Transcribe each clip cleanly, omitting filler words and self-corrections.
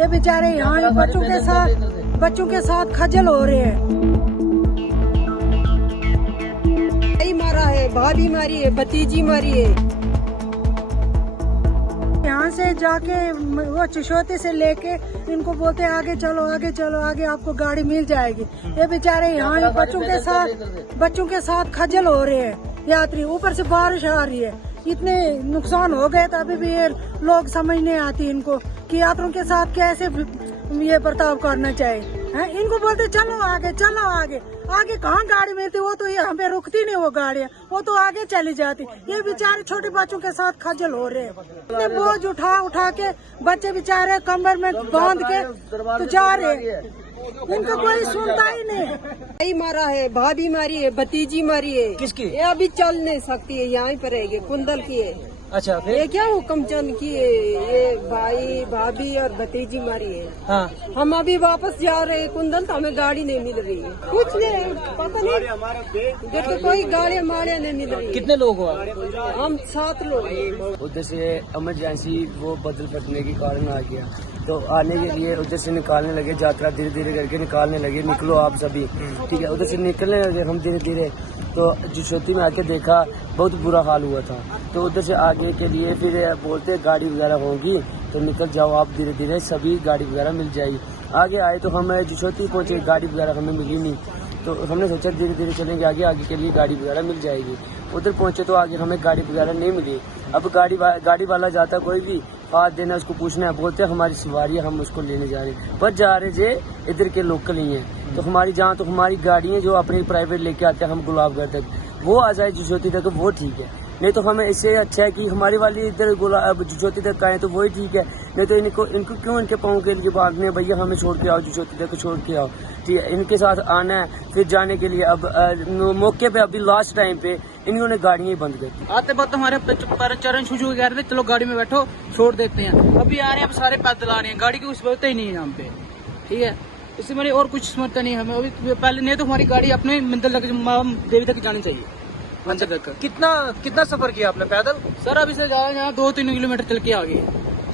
ये बेचारे यहाँ बच्चों के साथ खजल हो रहे हैं। भाई मारा है, भाभी मारी है, भतीजी मारी है। यहाँ से जाके वो चिशोती से लेके इनको बोलते हैं आगे चलो आगे चलो, आगे आपको गाड़ी मिल जाएगी। ये बेचारे यहाँ बच्चों के साथ खजल हो रहे हैं यात्री। ऊपर से बारिश आ रही है, इतने नुकसान हो गए तो अभी भी ये लोग समझ नहीं आती इनको कि यात्रियों के साथ कैसे ये बर्ताव करना चाहिए। हैं इनको बोलते चलो आगे चलो आगे, आगे कहाँ गाड़ी मिलती, वो तो यहाँ पे रुकती नहीं वो गाड़ियाँ, वो तो आगे चली जाती। ये बेचारे छोटे बच्चों के साथ खजल हो रहे हैं। इतने बोझ उठा के बच्चे बेचारे कमर में बांध के तो जा रहे हैं, इनको कोई सुनता ही नहीं। भाई मारा है, भाभी मारी है, भतीजी मारी है। किसकी? ये अभी चल नहीं सकती है, यहाँ पर रहेगी, कुंदल की है। अच्छा फिर? ये क्या हुक्मचंद की है, ये भाई भाभी और भतीजी मारी है। हाँ। हम अभी वापस जा रहे हैं कुंदल, तो हमें गाड़ी नहीं मिल रही है, कुछ नहीं पता नहीं, देखो कोई गाड़ियाँ माड़ियाँ नहीं मिल रही है। कितने लोग हो? हम 7 लोग। उधर से इमरजेंसी वो बदल फटने के कारण आ गया, तो आने के लिए उधर से निकालने लगे, यात्रा धीरे धीरे करके निकालने लगे, निकलो आप सभी, ठीक है। उधर से निकलने लगे हम धीरे धीरे, तो जिशोती में आके देखा बहुत बुरा हाल हुआ था। तो उधर से आगे के लिए फिर बोलते गाड़ी वगैरह होगी तो निकल जाओ आप धीरे धीरे, सभी गाड़ी वगैरह मिल जाएगी। आगे आए तो हम जिशोती पहुंचे, गाड़ी वगैरह हमें मिली नहीं, तो हमने सोचा धीरे धीरे चलेंगे आगे, आगे के लिए गाड़ी वगैरह मिल जाएगी। उधर पहुंचे तो आगे हमें गाड़ी वगैरह नहीं मिली। अब गाड़ी वाला जाता कोई भी हाथ देना, उसको पूछना है, बोलते हमारी सवारी है, हम उसको लेने जा रहे हैं, पर जा रहे जे इधर के लोकल ही हैं। तो हमारी जहाँ तो हमारी गाड़ी है जो अपनी प्राइवेट लेके आते हैं हम गुलाबगढ़ तक, वो आ जाए जिशोती तक, वो ठीक है। नहीं तो हमें इससे अच्छा है कि हमारी वाली इधर जिशोती तक आए तो वही ठीक है। नहीं तो इनको क्यों इनके पाँव के लिए भागने, भैया हमें छोड़ के आओ, जिशोती तक छोड़ के आओ, ठीक है। इनके साथ आना है फिर जाने के लिए। अब मौके पे अभी लास्ट टाइम पे इन्होंने गाड़ियाँ ही बंद कर दी। आते बात हमारे चरण शुरू कह रहे थे चलो गाड़ी में बैठो छोड़ देते हैं, अभी आ रहे हैं, अब सारे पैदल आ रहे हैं, गाड़ी की कुछ व्यवस्था ही नहीं है यहाँ पे, ठीक है। इससे मैंने और कुछ समझता नहीं हमें अभी पहले, नहीं तो हमारी गाड़ी अपने मंदिर तक देवी तक जानी चाहिए, मंदिर तक। कितना सफर किया आपने पैदल? सर अभी से ज्यादा यहाँ 2-3 किलोमीटर चल के आ गए,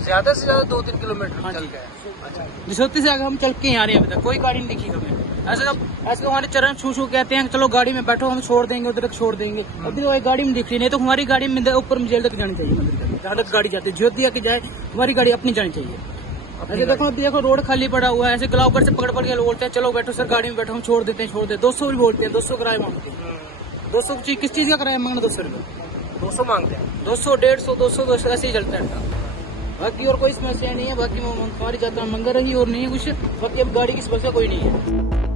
ज्यादा से ज्यादा 2-3 किलोमीटर हाँ चल जी। गए। जिसोती से आगे हम चल के आ रहे हैं, अभी तक कोई गाड़ी नहीं दिखी हमें। ऐसे तो हमारे चरण छू कहते हैं चलो गाड़ी में बैठो, हम छोड़ देंगे उधर तक छोड़ देंगे, अभी तो गाड़ी में दिख रही नहीं। तो हमारी गाड़ी में ऊपर जेल तक जानी चाहिए, मंदिर तक जहाँ तक गाड़ी जाती है, ज्योतिया की जाए, हमारी गाड़ी अपनी जानी चाहिए। ऐसे देखो रोड खाली पड़ा हुआ है, ऐसे गुलाबगढ़ से पकड़ के बोलते हैं चलो बैठो सर गाड़ी में बैठो, हम छोड़ देते हैं 200 भी बोलते हैं, 200 किराया मांगते हैं। 200 किस चीज का किराया मांगना? 200 रुपये 200 मांगते हैं, 200, 150, 200 ऐसे ही चलता है। बाकी और कोई समस्या नहीं है, बाकी हमारी यात्रा मंगल रही और नहीं है कुछ, बाकी अब गाड़ी की समस्या कोई नहीं है।